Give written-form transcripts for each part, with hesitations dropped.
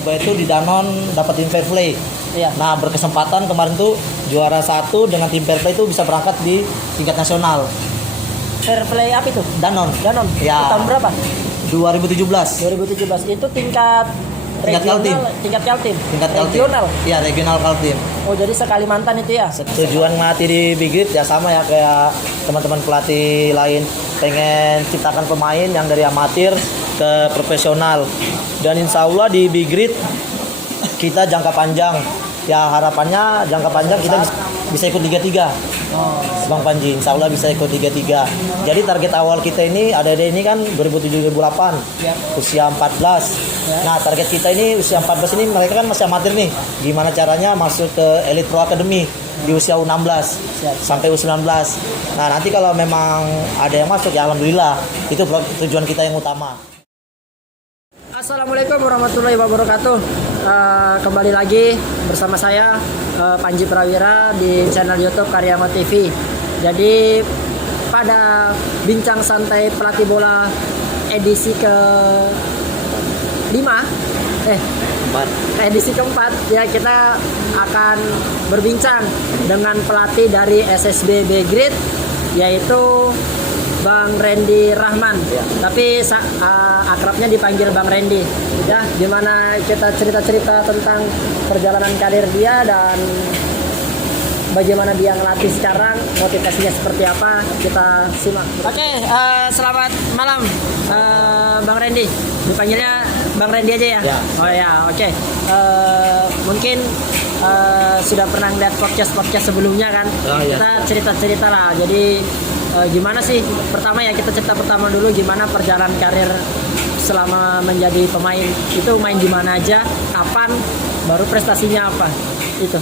Itu di Danon dapat tim fair play. Iya. Nah, berkesempatan kemarin tuh juara 1 dengan tim fair play itu bisa berangkat di tingkat nasional. Fair play apa itu? Danon. Danon. Ya. Tahun berapa? 2017. 2017. Itu tingkat Kaltim. Tingkat Kaltim. Tingkat Kaltim. Regional. Iya, regional Kaltim. Oh, jadi sekalimantan itu ya? Tujuan melatih di Big Grid ya sama ya kayak teman-teman pelatih lain, pengen ciptakan pemain yang dari amatir ke profesional. Dan insya Allah di Big Grid kita jangka panjang. Ya harapannya jangka panjang kita bisa ikut Liga 3. Oh. Bang Panji, insya Allah bisa ikut Liga 3. Jadi target awal kita ini, adik-adik ini kan 2007-2008, Ya. usia 14. Ya. Nah target kita ini usia 14 ini mereka kan masih amatir nih. Gimana caranya masuk ke Elite Pro Academy di usia U16 Siap. sampai U19. Nah nanti kalau memang ada yang masuk ya alhamdulillah. Itu tujuan kita yang utama. Assalamualaikum warahmatullahi wabarakatuh. Kembali lagi bersama saya Panji Prawira di channel YouTube Karyama TV. Jadi pada bincang santai pelatih bola edisi edisi keempat ya, kita akan berbincang dengan pelatih dari SSB B Grade, yaitu Bang Randy Rahman, Ya. tapi akrabnya dipanggil Bang Randy. Ya, dimana kita cerita-cerita tentang perjalanan karir dia dan bagaimana dia ngelatih sekarang, motivasinya seperti apa, kita simak. Oke, selamat malam Bang Randy. Dipanggilnya Bang Randy aja ya? Ya. Oh ya, oke. Mungkin sudah pernah lihat podcast sebelumnya kan? Oh, iya. Kita cerita-cerita lah. Jadi gimana sih? Pertama ya kita cerita pertama dulu gimana perjalanan karir selama menjadi pemain. Itu main di mana aja, kapan, baru prestasinya apa? Itu.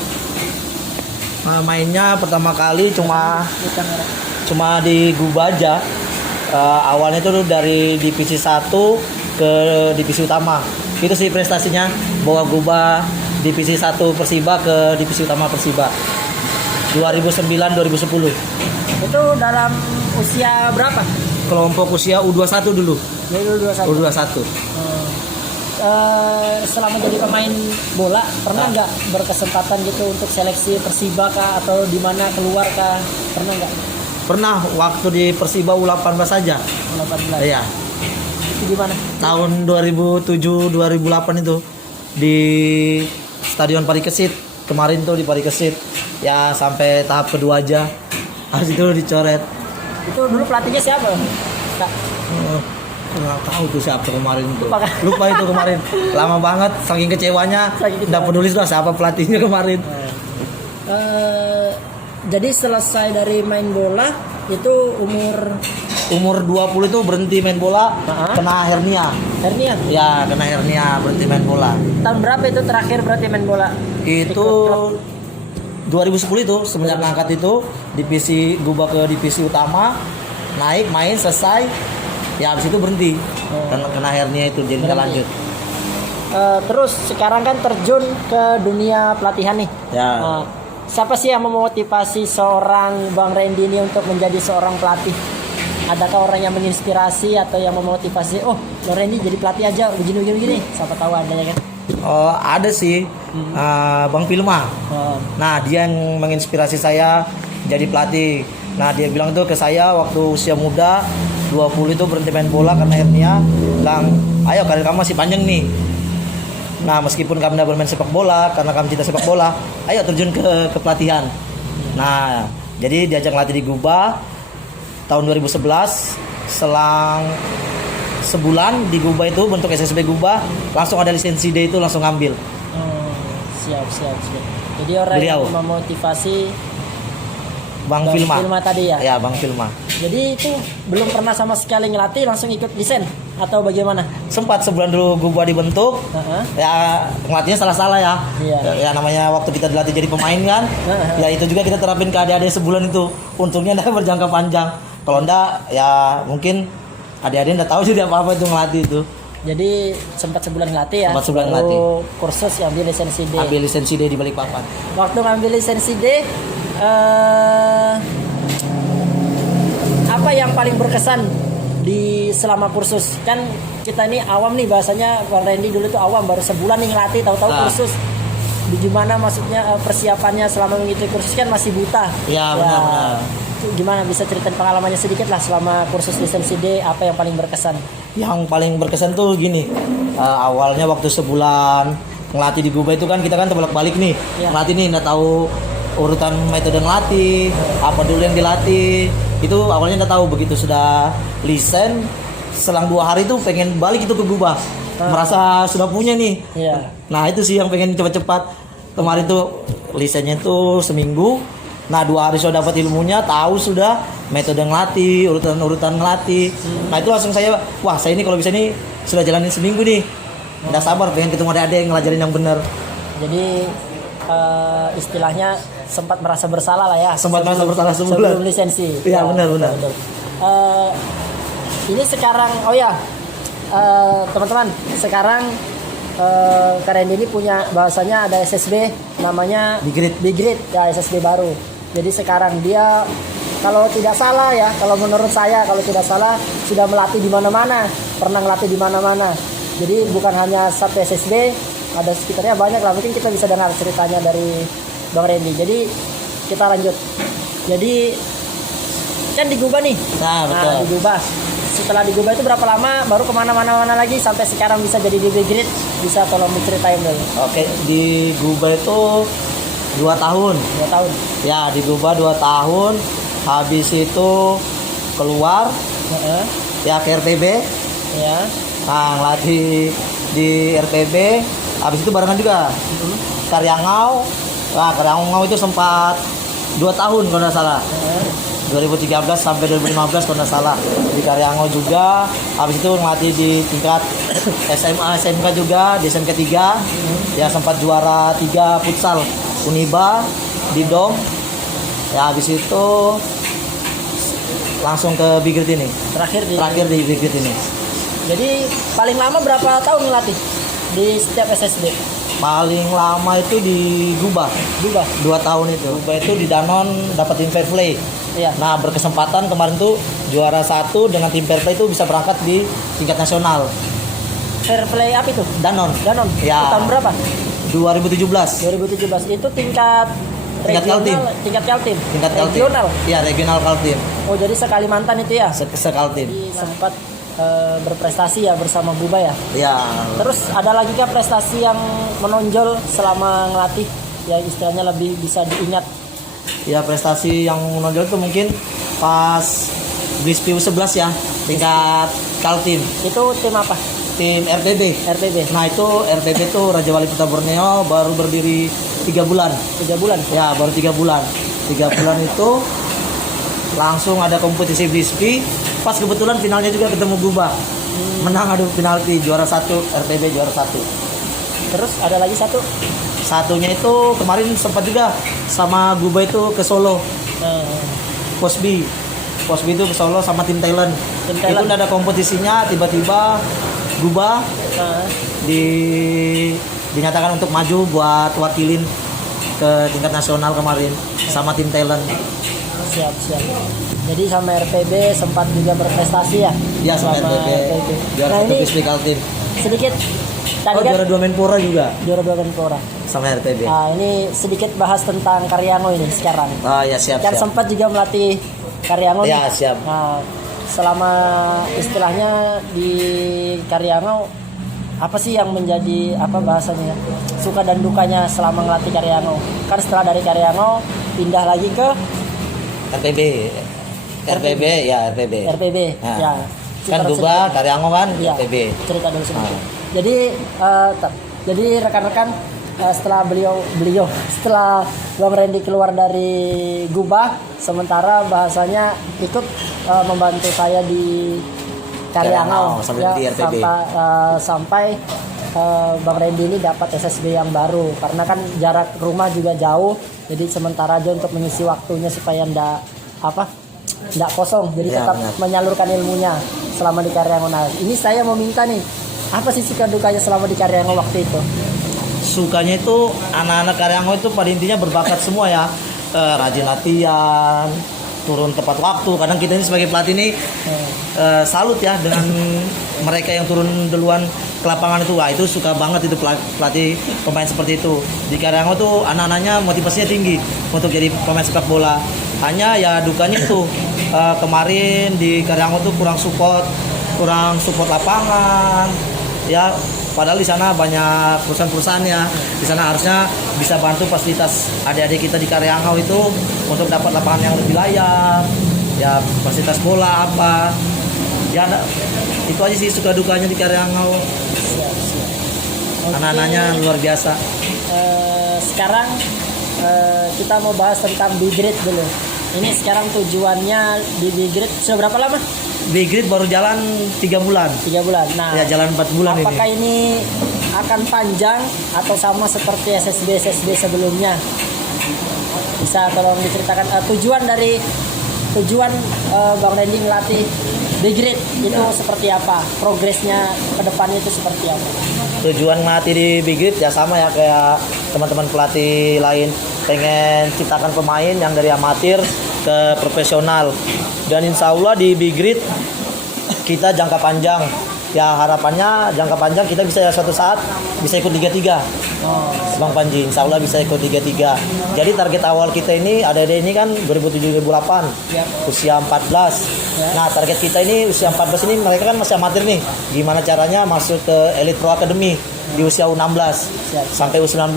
Mainnya pertama kali cuma Di kamera. di Guba aja. Awalnya itu dari divisi 1 ke divisi utama. Itu sih prestasinya, bawa Guba divisi 1 Persiba ke divisi utama Persiba 2009-2010. Itu dalam usia berapa? Kelompok usia U21 dulu. Dari 21. U21. Selama jadi pemain bola pernah nggak berkesempatan gitu untuk seleksi Persiba kah atau di mana keluar kah? Pernah nggak? Pernah waktu di Persiba U18 saja. 18. Iya. Itu gimana? Tahun 2007-2008 itu di Stadion Parikesit. Kemarin tuh di Parikesit. Ya sampai tahap kedua aja. Habis itu dicoret. Itu dulu pelatihnya siapa? Kak? Nggak tahu tuh siapa kemarin tuh. Lupa kan? Lupa itu kemarin. Lama banget saking kecewanya. Nggak peduli sudah siapa pelatihnya kemarin. Jadi selesai dari main bola itu Umur 20 itu berhenti main bola, kena hernia. hernia. Ya, kena hernia, berhenti main bola. Tahun berapa itu terakhir berarti main bola? Itu Ikut klub. 2010 itu semenjak ngangkat itu divisi Guba ke divisi utama, naik main selesai. Ya habis itu berhenti. Kena hernia itu jadi nggak Berhenti. lanjut. Terus sekarang kan terjun ke dunia pelatihan nih. Ya. Siapa sih yang memotivasi seorang Bang Randy ini untuk menjadi seorang pelatih? Adakah orang yang menginspirasi atau yang memotivasi? Oh, Bang Randy jadi pelatih aja, begini. Siapa tahu ada ya kan? Oh, ada sih. Bang Pilma. Oh, Nah, dia yang menginspirasi saya jadi pelatih. Nah, dia bilang tuh ke saya waktu usia muda 20 itu berhenti main bola karena hernia. Bilang, ayo karir kamu masih panjang nih. Nah, meskipun kamu tidak bermain sepak bola karena kamu cinta sepak bola, ayo terjun ke pelatihan. Nah, jadi diajak latih di Guba tahun 2011. Selang sebulan di Guba itu bentuk SSB Guba, langsung ada lisensi D itu langsung ngambil. siap. Jadi orang Beliau. yang memotivasi Bang Filma. tadi ya? Ya, Bang Filma. Jadi itu belum pernah sama sekali ngelatih, langsung ikut lisen atau bagaimana? Sempat sebulan dulu Guba dibentuk. Ya ngelatihnya salah-salah ya. Iya. Ya namanya waktu kita dilatih jadi pemain kan. Ya itu juga kita terapin ke adik-adik sebulan itu. Untungnya enggak berjangka panjang. Kalau enggak ya mungkin adik-adik enggak tahu sih apa-apa itu ngelatih itu. Jadi sempat sebulan ngelatih ya? Sempat sebulan Baru ngelatih. kursus yang ambil lisensi D. Ambil lisensi D di Balikpapan. Waktu ngambil lisensi D, apa yang paling berkesan di selama kursus? Kan kita ini awam nih bahasanya, Bang Randy dulu tuh awam, baru sebulan nih ngelatih, tahu-tahu Nah. kursus. Gimana maksudnya persiapannya selama mengikuti kursus, kan masih buta. Ya, benar-benar. Gimana bisa ceritain pengalamannya sedikit lah selama kursus lisensi D, apa yang paling berkesan? Yang paling berkesan tuh gini, awalnya waktu sebulan ngelatih di Guba itu kan kita kan bolak-balik nih, Ya. ngelatih nih nggak tahu urutan metode ngelatih, apa dulu yang dilatih, itu awalnya nggak tahu. Begitu sudah lisen, selang 2 hari tuh pengen balik itu ke Guba, merasa sudah punya nih. Iya. Nah itu sih yang pengen cepat-cepat. Kemarin tuh lisennya tuh seminggu. Nah 2 hari sudah dapat ilmunya, tahu sudah metode ngelatih, urutan-urutan ngelatih. Nah itu langsung saya, wah saya ini kalau bisa nih sudah jalanin seminggu nih. Udah sabar pengen ketemu adik-adik yang ngelajarin yang benar. Jadi istilahnya sempat merasa bersalah lah ya. Sempat merasa bersalah sebulan. Sebelum lisensi. Iya, benar-benar. betul. Ini sekarang, teman-teman, sekarang Kak Randy ini punya bahasanya ada SSB namanya Bigrit ya, SSB baru. Jadi sekarang dia kalau tidak salah ya, kalau menurut saya kalau tidak salah sudah melatih di mana-mana, pernah melatih di mana-mana. Jadi bukan hanya satu SSB, ada sekitarnya banyak lah. Mungkin kita bisa dengar ceritanya dari Bang Randy. Jadi kita lanjut. Jadi kan di Guba nih. Nah betul. Di Guba. Setelah di Guba itu berapa lama baru kemana-mana lagi sampai sekarang bisa jadi di Bigrit? Bisa tolong diceritain dulu. Oke, di Guba itu 2 tahun. 2 tahun. Ya di Guba 2 tahun. Habis itu keluar Heeh. ya ke RTB. Ya. Nah ngelatih di RTB. Habis itu barengan juga Karyangau. Nah Karyangau itu sempat 2 tahun kalau nggak salah. 2013 sampai 2015 kalau nggak salah di Karyangau juga. Habis itu ngelatih di tingkat SMA SMK juga, di SMK 3 ya sempat juara 3 futsal Uniba di Dom ya. Habis itu langsung ke Bigrit ini, Terakhir di Bigrit ini. Jadi paling lama berapa tahun ngelatih di setiap SSB? Paling lama itu di Guba Guba. 2 tahun itu. Guba itu di Danon dapetin fair play. Iya. Nah berkesempatan kemarin tuh juara 1 dengan tim fair play itu bisa berangkat di tingkat nasional. Fair play apa itu? Danon. Danon. Ya. Itu tahun berapa? 2017. 2017. Itu tingkat Tingkat regional, Kaltim. tingkat Kaltim. Tingkat Kaltim. Regional. Iya, regional Kaltim. Oh, jadi sekalimantan itu ya? Sekaltim. Jadi sempat berprestasi ya bersama Guba ya. Iya. Terus ada lagi kah prestasi yang menonjol selama ngelatih yang istilahnya lebih bisa diingat? Ya prestasi yang menonjol itu mungkin pas BIS PU 11 ya, tingkat Kaltim. Itu tim apa? Tim RTB. RTB. Nah itu RTB itu Raja Wali Kota Borneo baru berdiri 3 bulan. 3 bulan. Ya baru 3 bulan. 3 bulan itu langsung ada kompetisi BISPI. Pas kebetulan finalnya juga ketemu Guba. Menang adu penalti, juara 1 RTB juara 1. Terus ada lagi satu. Satunya itu kemarin sempat juga sama Guba itu ke Solo. Posbi itu ke Solo sama tim Thailand. Tim Itu Thailand. udah ada kompetisinya, tiba-tiba Guba dinyatakan untuk maju buat wakilin ke tingkat nasional kemarin sama tim Thailand. Siap. Jadi sama RTB sempat juga berprestasi ya? Ya sama RTB. Juara Nah 1 ini BISPI Kaltim. sedikit tadi Oh kan juara 2 Menpora juga juara 2 Menpora. sama RTB. Nah ini sedikit bahas tentang Karyango ini sekarang. Ah ya siap. Kan sempat juga melatih Karyango Ya nih. siap. Nah, selama istilahnya di Karyango apa sih yang menjadi apa bahasanya suka dan dukanya selama ngelatih Karyango? Kan setelah dari Karyango pindah lagi ke RTB. RTB ya RTB. RTB. Nah, Ya. kan Guba, Karyango kan Iya, RTB. cerita dulu sedikit. Ah. Jadi rekan-rekan setelah setelah Bang Randy keluar dari Guba, sementara bahasanya ikut membantu saya di Karyango Karyango, sampai di RTB. sampai Bang Randy ini dapat SSB yang baru karena kan jarak rumah juga jauh, jadi sementara aja untuk mengisi waktunya supaya ndak kosong, jadi Ya, tetap benar. menyalurkan ilmunya selama di Karyango. Nah ini saya mau minta nih, apa sih suka dukanya selama di Karyango waktu itu? Sukanya itu anak-anak Karyango itu pada intinya berbakat semua ya. Rajin latihan, turun tepat waktu. Kadang kita ini sebagai pelatih ini salut ya dengan mereka yang turun duluan ke lapangan itu. Wah, itu suka banget itu pelatih pemain seperti itu. Di Karangau tuh anak-anaknya motivasinya tinggi untuk jadi pemain sepak bola. Hanya ya dukanya itu kemarin di Karangau tuh kurang support lapangan. Ya, padahal di sana banyak perusahaan-perusahaan ya. Di sana harusnya bisa bantu fasilitas adik-adik kita di Karyangau itu untuk dapat lapangan yang lebih layak. Ya, fasilitas bola apa. Ya, itu aja sih suka dukanya di Karyangau. Anak-anaknya luar biasa. Sekarang kita mau bahas tentang B-Grade dulu. Ini sekarang tujuannya di B-Grade sudah berapa lama? B-Grade baru jalan 3 bulan. 3 bulan. Nah, ya jalan 4 bulan apakah ini. ini akan panjang atau sama seperti SSB sebelumnya? Bisa tolong diceritakan tujuan Bang Randy melatih B-Grade itu seperti apa? Progresnya ke depannya itu seperti apa? Tujuan melatih di B-Grade ya sama ya kayak teman-teman pelatih lain, pengen ciptakan pemain yang dari amatir ke profesional. Dan insya Allah di B-Grade kita jangka panjang. Ya harapannya jangka panjang kita bisa ya suatu saat bisa ikut Liga 3. Bang Panji, insya Allah bisa ikut Liga 3. Jadi target awal kita ini ada ini kan 2007-2008 usia 14. Nah target kita ini usia 14 ini mereka kan masih amatir nih. Gimana caranya masuk ke Elite Pro Academy di usia U16 sampai U19.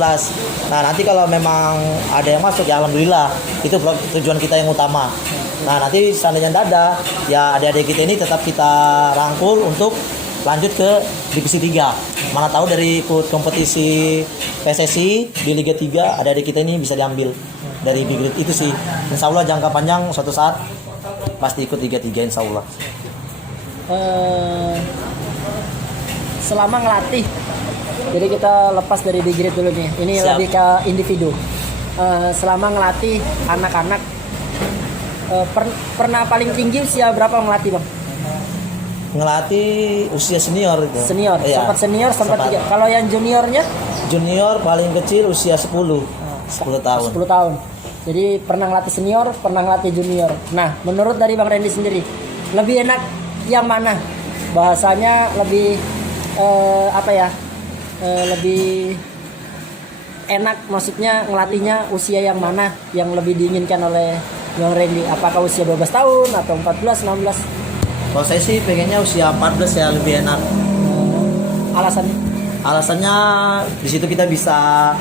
Nah nanti kalau memang ada yang masuk ya alhamdulillah, itu tujuan kita yang utama. Nah nanti seandainya ada ya adik-adik kita ini tetap kita rangkul untuk lanjut ke divisi 3. Mana tahu dari ikut kompetisi PSSI di Liga 3 adik-adik kita ini bisa diambil dari B-Grade itu sih. Insya Allah jangka panjang suatu saat pasti ikut Liga 3 insya Allah. Selama ngelatih, jadi kita lepas dari B-Grade dulu nih. Ini Siap. lebih ke individu. Selama ngelatih anak-anak, pernah paling tinggi usia berapa ngelatih Bang? Ngelatih usia senior itu. Senior, Iya. sempat senior, sempat 3. Kalau yang juniornya? Junior paling kecil usia 10 tahun. 10 tahun. Jadi pernah ngelatih senior, pernah ngelatih junior. Nah, menurut dari Bang Randy sendiri, lebih enak yang mana? Bahasanya lebih lebih enak, maksudnya ngelatihnya usia yang mana yang lebih diinginkan oleh Bang Randy? Apakah usia 12 tahun atau 14, 16? Kalau saya sih pengennya usia 14 ya lebih enak. Alasannya? Alasannya di situ kita bisa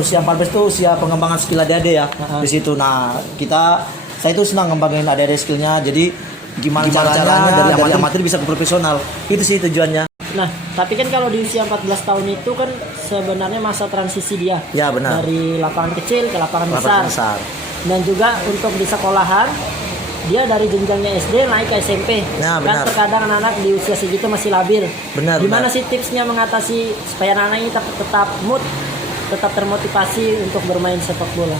usia 14 itu usia pengembangan skill adik-adik ya. Di situ. Nah, saya itu senang ngembangin adik-adik skillnya. Jadi gimana caranya dari amatir bisa ke profesional. Itu sih tujuannya. Nah, tapi kan kalau di usia 14 tahun itu kan sebenarnya masa transisi dia. Ya, benar. Dari lapangan kecil ke lapangan besar. Dan juga untuk di sekolahan dia dari jenjangnya SD naik ke SMP. Nah, kan benar. terkadang anak-anak di usia segitu masih labil. Benar. Gimana sih tipsnya mengatasi supaya anak-anak ini tetap termotivasi untuk bermain sepak bola?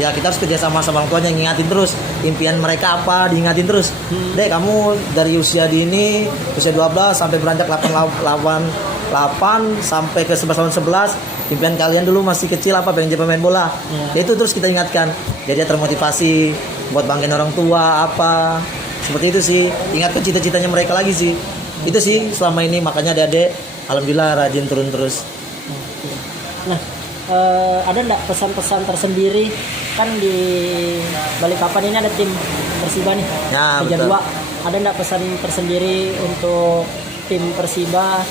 Ya kita harus kerja sama orang tuanya, ngingatin terus impian mereka apa, diingatin terus. Dek, kamu dari usia dini, usia 12 sampai beranjak 8 sampai ke 11 tahun 11, impian kalian dulu masih kecil apa, pengen jadi pemain bola. Ya itu terus kita ingatkan. Jadi dia termotivasi buat banggain orang tua apa. Seperti itu sih. Ingatkan cita-citanya mereka lagi sih. Itu sih selama ini, makanya adik-adik alhamdulillah rajin turun terus. Nah, ada enggak pesan-pesan tersendiri? Kan di Balikpapan ini ada tim Persiba nih, Ya, Liga betul. 2. Ada enggak pesan tersendiri untuk tim Persiba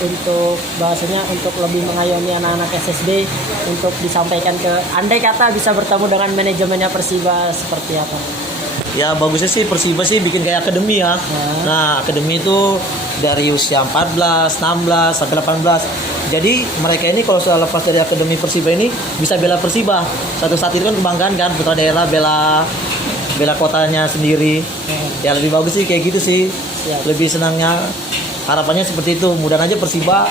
untuk bahasanya untuk lebih mengayomi anak-anak SSB untuk disampaikan ke, andai kata bisa bertemu dengan manajemennya Persiba seperti apa? Ya bagusnya sih Persiba sih bikin kayak akademi ya. Nah akademi itu dari usia 14, 16 sampai 18. Jadi mereka ini kalau sudah lepas dari akademi Persiba ini bisa bela Persiba. Suatu saat itu kan kebanggaan kan putra daerah bela kotanya sendiri. Ya lebih bagus sih kayak gitu sih. Siap. Lebih senangnya harapannya seperti itu. Mudah aja Persiba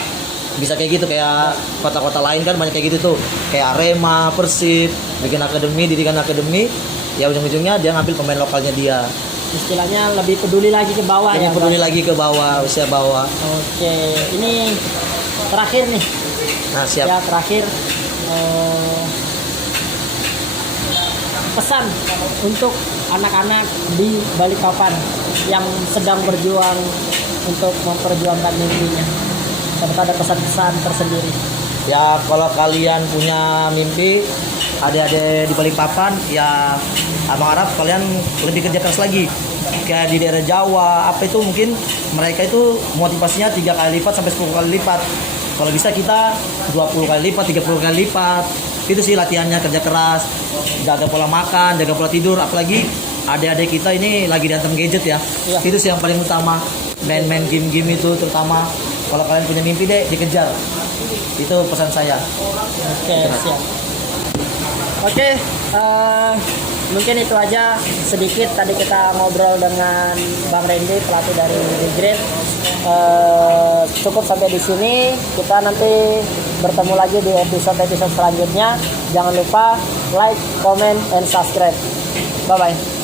bisa kayak gitu, kayak kota-kota lain kan banyak kayak gitu tuh. Kayak Arema, Persib bikin akademi, didikan akademi. Ya ujung-ujungnya dia ngambil pemain lokalnya dia. Istilahnya lebih peduli lagi ke bawah ya. Peduli lagi ke bawah, usia bawah. Oke, ini terakhir nih. Nah siap. Ya terakhir, pesan untuk anak-anak di Balikpapan yang sedang berjuang untuk memperjuangkan mimpinya. Apakah ada pesan-pesan tersendiri? Ya kalau kalian punya mimpi, adik-adik di Balikpapan, ya abang harap kalian lebih kerja keras lagi. Kayak di daerah Jawa, apa itu mungkin mereka itu motivasinya 3 kali lipat sampai 10 kali lipat. Kalau bisa kita 20 kali lipat, 30 kali lipat. Itu sih latihannya, kerja keras, jaga pola makan, jaga pola tidur. Apalagi adik-adik kita ini lagi dihantam gadget ya. Iya. Itu sih yang paling utama. Main-main game-game itu terutama. Kalau kalian punya mimpi deh, dikejar. Itu pesan saya. Oke, siap. Oke, mungkin itu aja sedikit tadi kita ngobrol dengan Bang Randy, pelatih dari Green. Cukup sampai di sini. Kita nanti bertemu lagi di episode selanjutnya. Jangan lupa like, comment, and subscribe. Bye bye.